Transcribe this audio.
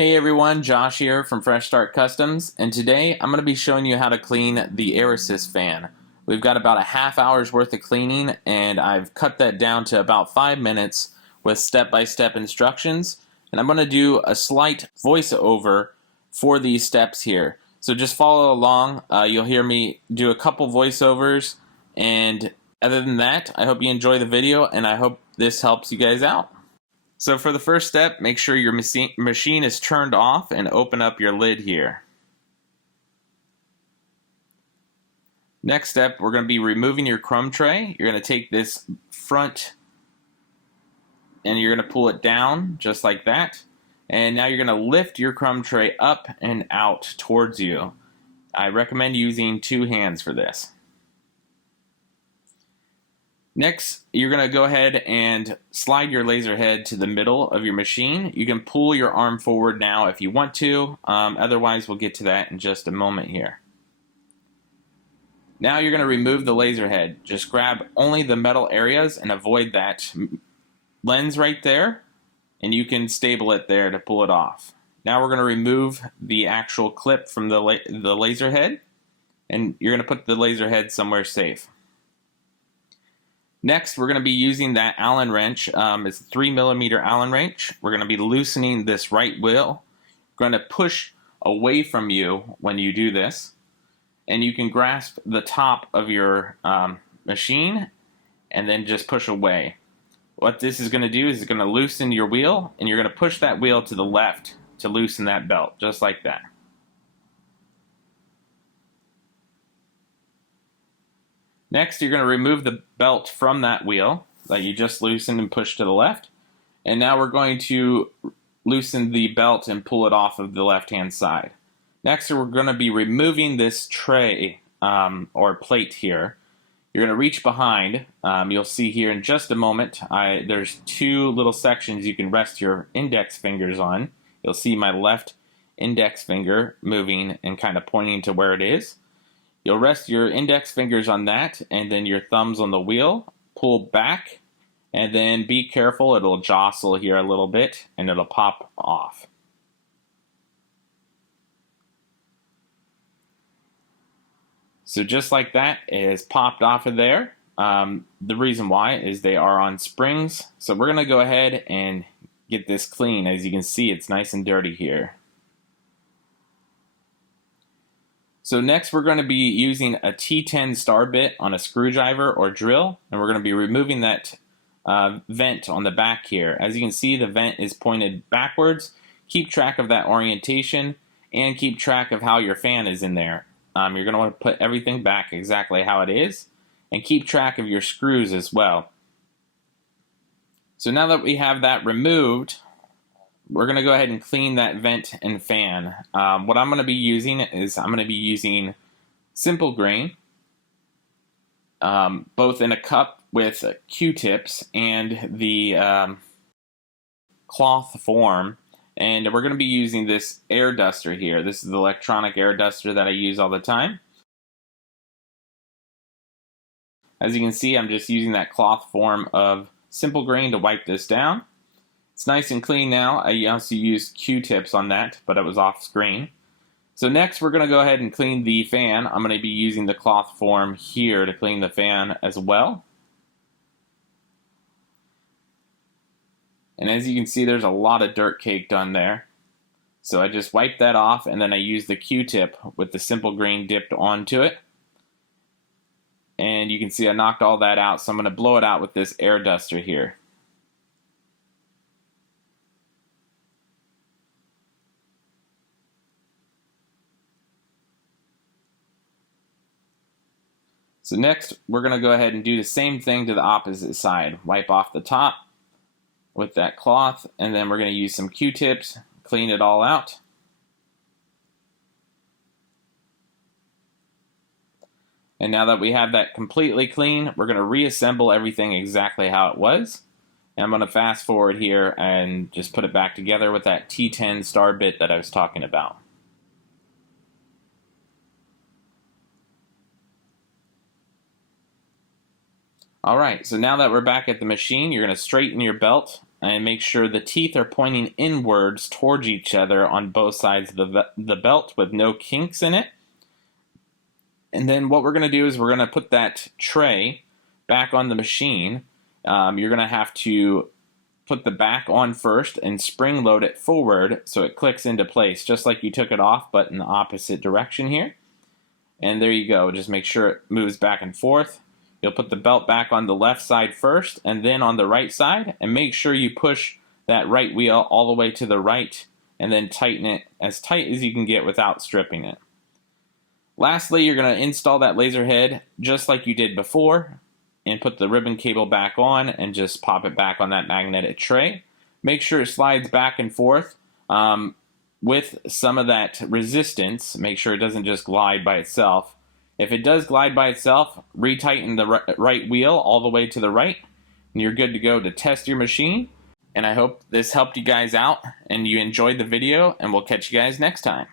Hey everyone, Josh here from Fresh Start Customs, and today I'm going to be showing you how to clean the Air Assist fan. We've got about a half hour's worth of cleaning, and I've cut that down to about 5 minutes with step-by-step instructions, and I'm going to do a slight voiceover for these steps here. So just follow along. You'll hear me do a couple voiceovers, and other than that, I hope you enjoy the video, and I hope this helps you guys out. So for the first step, make sure your machine is turned off and open up your lid here. Next step, we're going to be removing your crumb tray. You're going to take this front and you're going to pull it down just like that. And now you're going to lift your crumb tray up and out towards you. I recommend using 2 hands for this. Next, you're going to go ahead and slide your laser head to the middle of your machine. You can pull your arm forward now if you want to. Otherwise, we'll get to that in just a moment here. Now you're going to remove the laser head. Just grab only the metal areas and avoid that lens right there. And you can stable it there to pull it off. Now we're going to remove the actual clip from the laser head. And you're going to put the laser head somewhere safe. Next, we're going to be using that Allen wrench. It's a 3mm Allen wrench. We're going to be loosening this right wheel. We're going to push away from you when you do this. And you can grasp the top of your machine and then just push away. What this is going to do is it's going to loosen your wheel, and you're going to push that wheel to the left to loosen that belt, just like that. Next, you're going to remove the belt from that wheel that you just loosened and pushed to the left. And now we're going to loosen the belt and pull it off of the left-hand side. Next, we're going to be removing this tray or plate here. You're going to reach behind. You'll see here in just a moment, there's 2 little sections you can rest your index fingers on. You'll see my left index finger moving and kind of pointing to where it is. You'll rest your index fingers on that and then your thumbs on the wheel, pull back, and then be careful, it'll jostle here a little bit and it'll pop off. So just like that, it has popped off of there. The reason why is they are on springs. So we're going to go ahead and get this clean. As you can see, it's nice and dirty here. So next we're going to be using a T10 star bit on a screwdriver or drill, and we're going to be removing that vent on the back here. As you can see, the vent is pointed backwards. Keep track of that orientation and keep track of how your fan is in there. You're going to want to put everything back exactly how it is and keep track of your screws as well. So now that we have that removed, we're going to go ahead and clean that vent and fan. What I'm going to be using is I'm going to be using simple grain, both in a cup with Q-tips and the cloth form. And we're going to be using this air duster here. This is the electronic air duster that I use all the time. As you can see, I'm just using that cloth form of simple grain to wipe this down. It's nice and clean now. I also used Q-tips on that, but it was off screen. So next we're going to go ahead and clean the fan. I'm going to be using the cloth form here to clean the fan as well. And as you can see, there's a lot of dirt caked on there. So I just wiped that off, and then I used the Q-tip with the simple grain dipped onto it. And you can see I knocked all that out, so I'm going to blow it out with this air duster here. So next, we're going to go ahead and do the same thing to the opposite side. Wipe off the top with that cloth, and then we're going to use some Q-tips, clean it all out. And now that we have that completely clean, we're going to reassemble everything exactly how it was. And I'm going to fast forward here and just put it back together with that T10 star bit that I was talking about. Alright, so now that we're back at the machine, you're going to straighten your belt and make sure the teeth are pointing inwards towards each other on both sides of the belt with no kinks in it. And then what we're going to do is we're going to put that tray back on the machine. You're going to have to put the back on first and spring load it forward so it clicks into place, just like you took it off, but in the opposite direction here. And there you go. Just make sure it moves back and forth. You'll put the belt back on the left side first and then on the right side, and make sure you push that right wheel all the way to the right and then tighten it as tight as you can get without stripping it. Lastly, you're going to install that laser head just like you did before and put the ribbon cable back on and just pop it back on that magnetic tray. Make sure it slides back and forth with some of that resistance. Make sure it doesn't just glide by itself. If it does glide by itself, retighten the right wheel all the way to the right, and you're good to go to test your machine. And I hope this helped you guys out and you enjoyed the video, and we'll catch you guys next time.